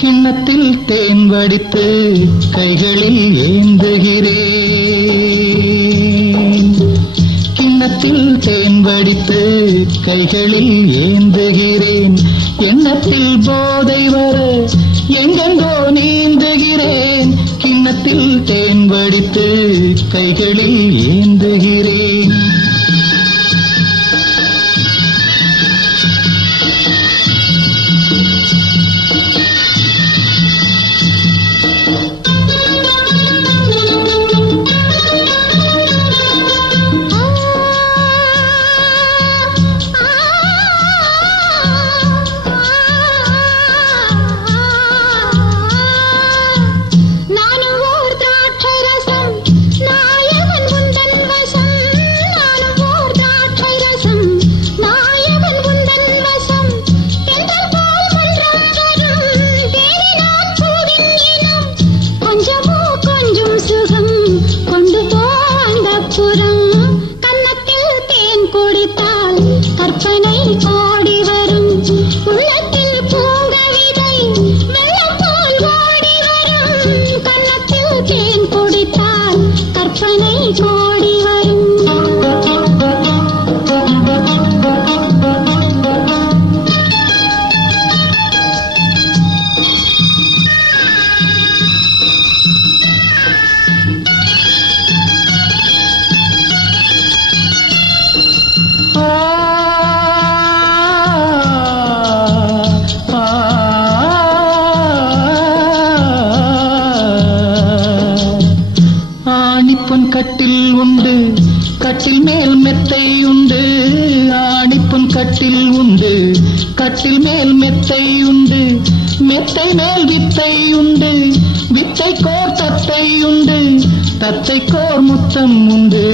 கிண்ணத்தில் தேன் வடித்து கைகளில் ஏந்துகிறேன். கிண்ணத்தில் தேன் வடித்து கைகளில் ஏந்துகிறேன். எண்ணத்தில் போதை வர எங்கெங்கோ நீந்துகிறேன். கிண்ணத்தில் தேன் வடித்து கைகளில் ஏந்துகிறேன். கட்டில் உண்டு, கட்டில் மேல் மெத்தை உண்டு. ஆணிப்புன் கட்டில் உண்டு, கட்டில் மேல் மெத்தை உண்டு. மெத்தை மேல் வித்தை உண்டு, வித்தை கோர் தத்தை உண்டு. தத்தை கோர் முத்தம் உண்டு,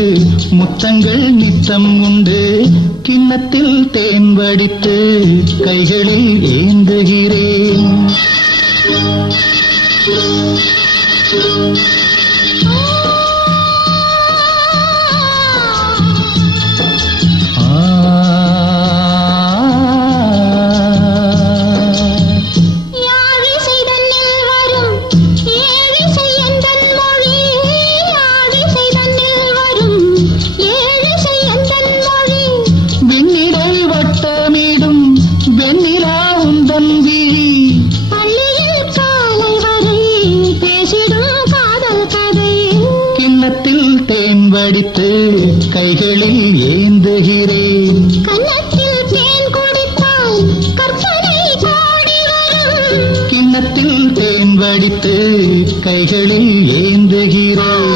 முத்தங்கள் நித்தம் உண்டு. கிண்ணத்தில் தேன் வடித்து கைகளில் ஏந்துகிறேன். வடித்து கைகளில் ஏந்துகிறேன். கன்னத்தில் தேன் குடித்தால் கற்பனை கோடி வரும். கிண்ணத்தில் தேன் வடித்து கைகளில் ஏந்துகிறேன்.